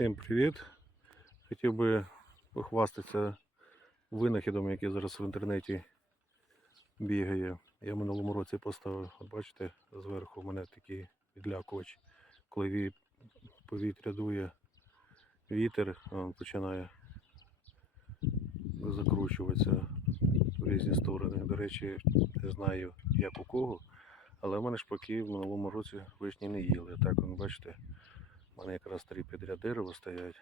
Всім привіт! Хотів би похвастатися винахідом, який зараз в інтернеті бігає. Я в минулому році поставив, от бачите, зверху у мене такий відлякувач. Коли ві- повітря дує вітер, він починає закручуватися в різні сторони. До речі, не знаю як у кого, але в мене шпаки в минулому році вишні не їли. Так, вон, бачите, мене якраз три підряд дерева стоять.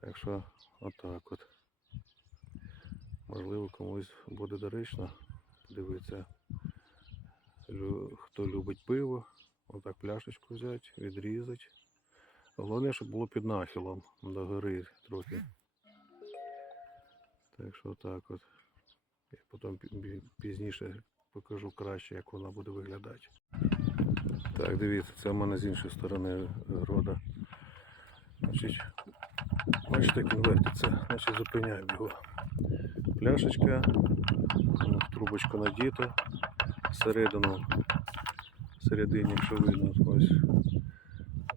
Так що отак от. Можливо, комусь буде доречно подивитися. Лю- Хто любить пиво, отак пляшечку взяти, відрізати. Головне, щоб було під нахилом до гори трохи. Так що отак от. Я потім пі- пі- пізніше покажу краще, як вона буде виглядати. Так, дивіться, це в мене з іншої сторони рода. Значить, бачите, як він вертиться, значить зупиняємо його. Пляшечка, ну, трубочка надіта, всередину, всередині, якщо видно, ось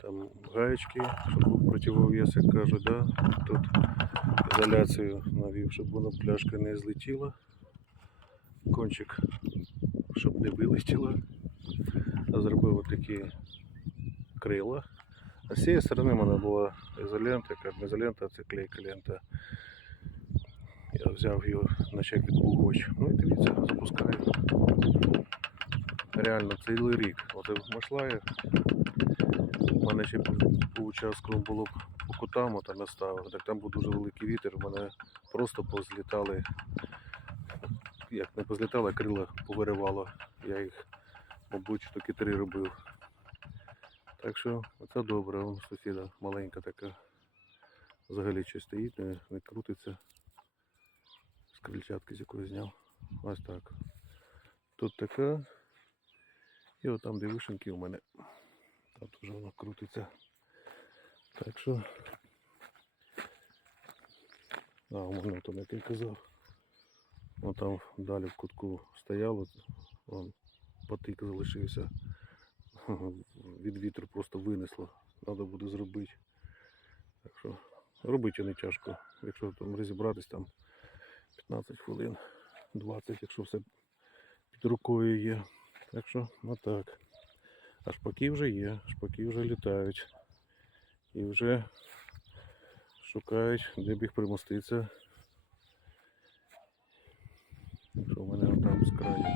там гаєчки, щоб був противовес, як кажуть, да? тут ізоляцію навів, щоб воно пляшка не злетіла. Кончик, щоб не вилетіло. Зробив отакі крила. А з цієї сторони в мене була ізолента, не це клейка лента. Я взяв його на чек від Бугоч. Ну і дивіться, запускаю. Реально цілий рік. Оце машлає. У мене ще по, участку було по кутам там я ставив. Так там був дуже великий вітер, у мене просто позлітали. Як не позлітали, крила повиривало. Я їх, мабуть, штуки три робив. Так що це добре, вон сусіда маленька така. Взагалі щось стоїть, не, не крутиться. З крильчатки з якої зняв. Ось так. Тут така. І от там де вишеньки у мене. Тут вже воно крутиться. Так що. А, у мене там як я казав. Вон там далі в кутку стояло. Вон патик залишився. Від вітру просто винесло. Треба буде зробити. Так що робити не тяжко. Якщо там розібратись там 15 хвилин, 20, якщо все під рукою є. Так що так. А шпаки вже є, шпаки вже літають. І вже шукають, де б їх примоститься. Що в мене там з.